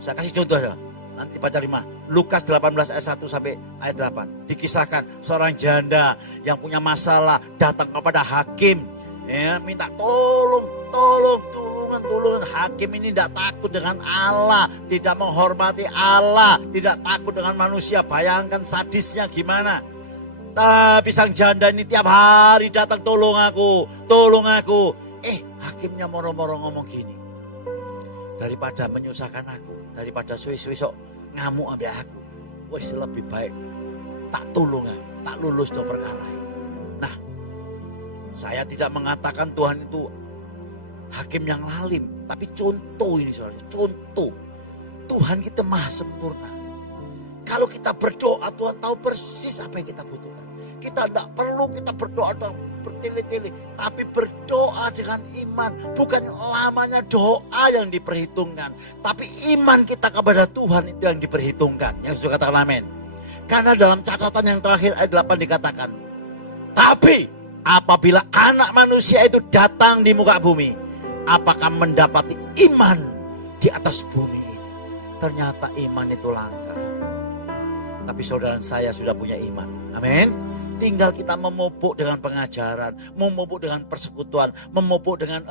Saya kasih contoh ya. Nanti baca 5. Lukas 18 ayat 1 sampai ayat 8. Dikisahkan seorang janda yang punya masalah datang kepada hakim. Ya, minta tolong. Hakim ini tidak takut dengan Allah, tidak menghormati Allah, tidak takut dengan manusia. Bayangkan sadisnya gimana. Tapi sang janda ini tiap hari datang, tolong aku. Hakimnya moro-moro ngomong gini. Daripada menyusahkan aku, daripada suwe-suwe sok ngamuk ambil aku, wes lebih baik tak tolong, tak lulus do perkara. Nah, saya tidak mengatakan Tuhan itu hakim yang lalim, tapi contoh ini saudara, contoh. Tuhan kita maha sempurna. Kalau kita berdoa, Tuhan tahu persis apa yang kita butuhkan. Kita tidak perlu kita berdoa bertele-tele, tapi berdoa dengan iman. Bukan lamanya doa yang diperhitungkan, tapi iman kita kepada Tuhan itu yang diperhitungkan. Yang sudah katakan amin. Karena dalam catatan yang terakhir ayat 8 dikatakan, tapi apabila anak manusia itu datang di muka bumi, apakah mendapati iman di atas bumi ini? Ternyata iman itu langka. Tapi saudara saya sudah punya iman. Amin. Tinggal kita memupuk dengan pengajaran, memupuk dengan persekutuan, memupuk dengan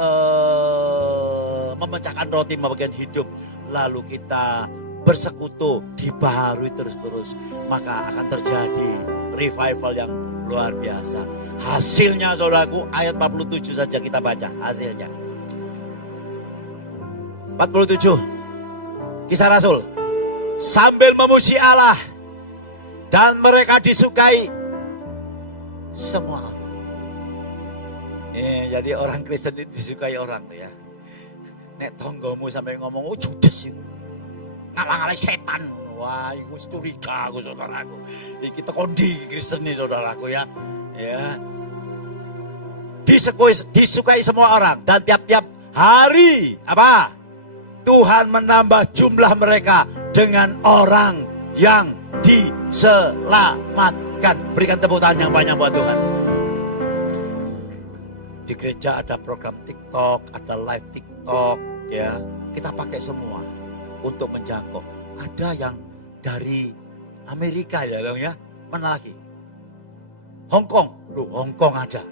memecahkan roti membagian hidup. Lalu kita bersekutu, dibaharui terus-terus. Maka akan terjadi revival yang luar biasa. Hasilnya saudaraku, ayat 47 saja kita baca hasilnya. 47. Kisah Rasul. Sambil memuji Allah dan mereka disukai semua orang. Jadi orang Kristen itu disukai orang tuh ya. Nek tonggomu sampai ngomong, oh judes itu. Ngalah-ngalah setan. Wah, itu curiga aku saudaraku. Iki tekondi Kristen nih saudaraku ya. Ya. Disukai semua orang. Dan tiap-tiap hari, apa? Tuhan menambah jumlah mereka dengan orang yang diselamatkan. Berikan tepuk tangan yang banyak buat Tuhan. Di gereja ada program TikTok, ada live TikTok, ya. Kita pakai semua untuk menjangkau. Ada yang dari Amerika ya, dong ya. Mana lagi? Hong Kong ada.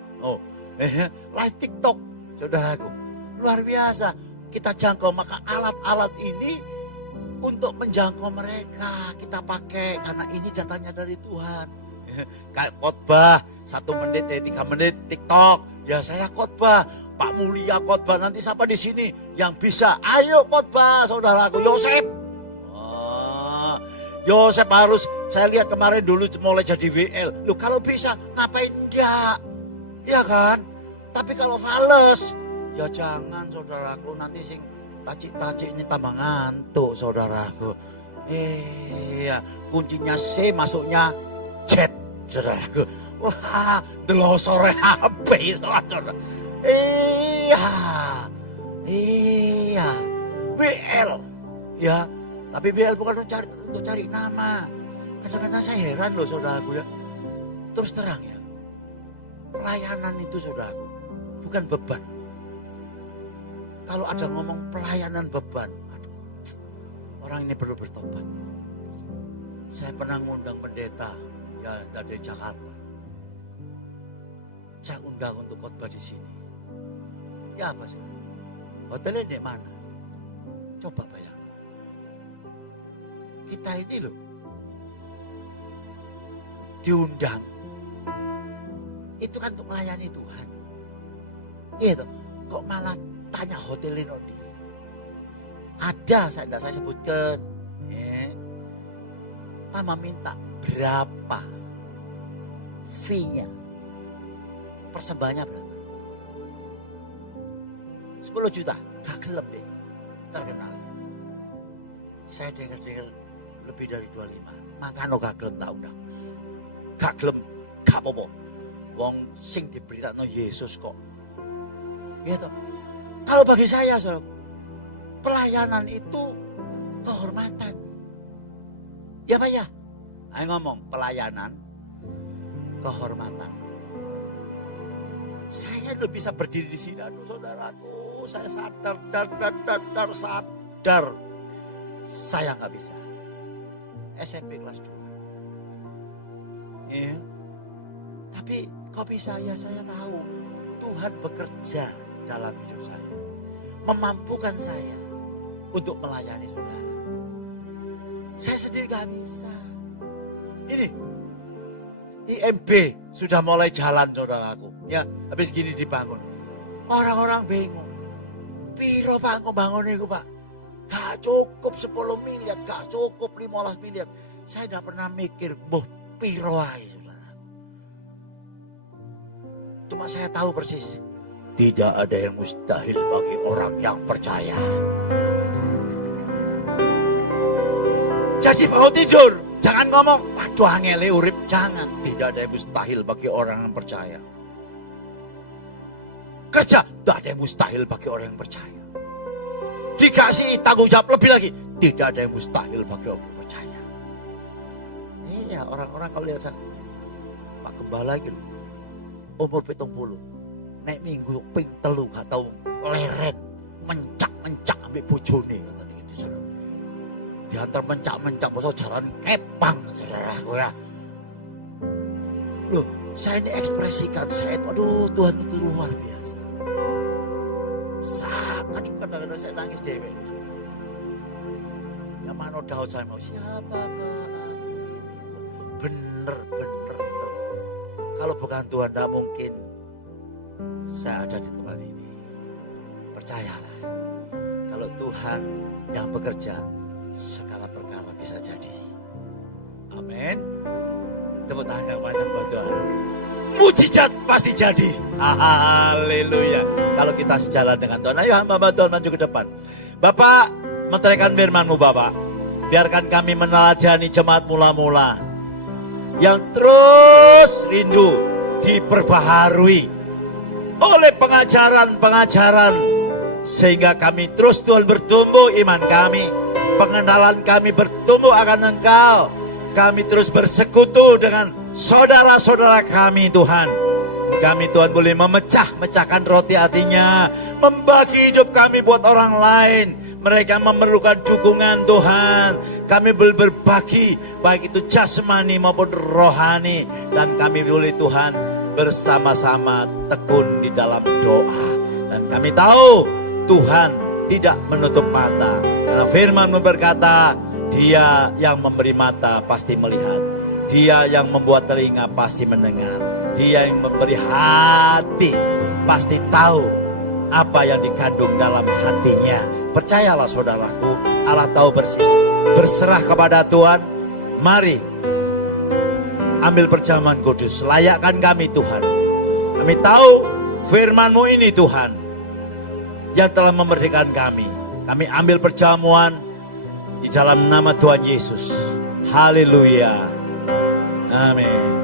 Live TikTok, saudaraku. luar biasa. Kita jangkau, maka alat-alat ini untuk menjangkau mereka kita pakai karena ini datanya dari Tuhan. Kayak khotbah 1 menit, 3 menit TikTok, ya saya khotbah. Pak Mulia khotbah, nanti siapa di sini yang bisa? Ayo khotbah saudaraku, Yosef. Yosef harus, saya lihat kemarin dulu mulai jadi WL. Loh kalau bisa ngapain enggak? Ya kan? Tapi kalau fales, ya jangan saudaraku, nanti sing tacik-tacik ini tambah ngantuk saudaraku. Iya, kuncinya C masuknya Z saudaraku. Wah, delosore HP saudara. Iya, WL ya. Tapi WL bukan untuk cari nama. Kadang-kadang saya heran loh saudaraku ya. Terus terang ya, pelayanan itu saudaraku bukan beban. Kalau ada ngomong pelayanan beban, aduh, orang ini perlu bertobat. Saya pernah ngundang pendeta ya dari Jakarta. Saya undang untuk khotbah di sini. Ya apa sih? Hotelnya di mana? Coba bayangkan. Kita ini loh diundang. Itu kan untuk melayani Tuhan. Iya toh. Kok malah tanya hotelnya Nodi? Ada, saya sebutkan. Tama minta berapa fee-nya, persembahannya berapa? 10 juta, gak gelap deh, terkenal. Saya dengar lebih dari 25, makanya gak gelap tak undang. Gak gelap, gak apa-apa. Wong sing diberitakan Yesus kok. Gitu. Kalau bagi saya, saudara, pelayanan itu kehormatan. Ya Pak ya? Ayo ngomong, pelayanan, kehormatan. Saya udah bisa berdiri di sini, aduh saudaraku, saya sadar, sadar. Saya nggak bisa. SMP kelas 2. Ya. Tapi kok bisa ya, saya tahu Tuhan bekerja dalam hidup saya. Memampukan saya untuk melayani saudara. Saya sendiri gak bisa. Ini IMB sudah mulai jalan saudaraku. Ya, habis gini dibangun. Orang-orang bingung. Piro Pak bangun itu Pak? Gak cukup 10 miliar, gak cukup 15 miliar. Saya gak pernah mikir, boh piro aja saudaraku. Cuma saya tahu persis. Tidak ada yang mustahil bagi orang yang percaya. Jadi kalau tidur, jangan ngomong, waduh angele urip. Jangan, tidak ada yang mustahil bagi orang yang percaya. Kerja, tidak ada yang mustahil bagi orang yang percaya. Dikasih tanggung jawab lebih lagi, tidak ada yang mustahil bagi orang yang percaya. Iya, orang-orang kalau lihat saya, Pak Gembala gitu, umur 70, naik minggu ping telu gak tahu leren, mencak ambil bojone katanya gitu saudara. Diantar mencak masa jalan kepang saudaraku ya. Loh, saya ini ekspresikan saya itu, aduh Tuhan itu luar biasa. Sangat, kadang-kadang saya nangis dewe. Yang mana Daud saya mau, siapa bener. Kalau bukan Tuhan tidak mungkin saya ada di tempat ini. Percayalah, kalau Tuhan yang bekerja, segala perkara bisa jadi. Amin. Tepuk tangan yang banyak buat Tuhan. Mujizat pasti jadi. Haleluya. Kalau kita sejalan dengan Tuhan, ayo hamba Tuhan maju ke depan. Bapak, meteraikan firman-Mu Bapak. Biarkan kami meneladani jemaat mula-mula yang terus rindu diperbaharui oleh pengajaran-pengajaran, sehingga kami terus Tuhan bertumbuh iman kami, pengenalan kami bertumbuh akan Engkau, kami terus bersekutu dengan saudara-saudara kami Tuhan. Kami Tuhan boleh memecahkan roti hatinya, membagi hidup kami buat orang lain. Mereka memerlukan dukungan Tuhan. Kami boleh berbagi, baik itu jasmani maupun rohani. Dan kami boleh Tuhan bersama-sama tekun di dalam doa. Dan kami tahu Tuhan tidak menutup mata. Karena firman berkata, Dia yang memberi mata pasti melihat. Dia yang membuat telinga pasti mendengar. Dia yang memberi hati pasti tahu apa yang dikandung dalam hatinya. Percayalah saudaraku, Allah tahu persis. Berserah kepada Tuhan. Mari ambil perjamuan kudus. Layakkan kami Tuhan. Kami tahu firman-Mu ini Tuhan yang telah memerdekakan kami. Kami ambil perjamuan di dalam nama Tuhan Yesus. Haleluya. Amin.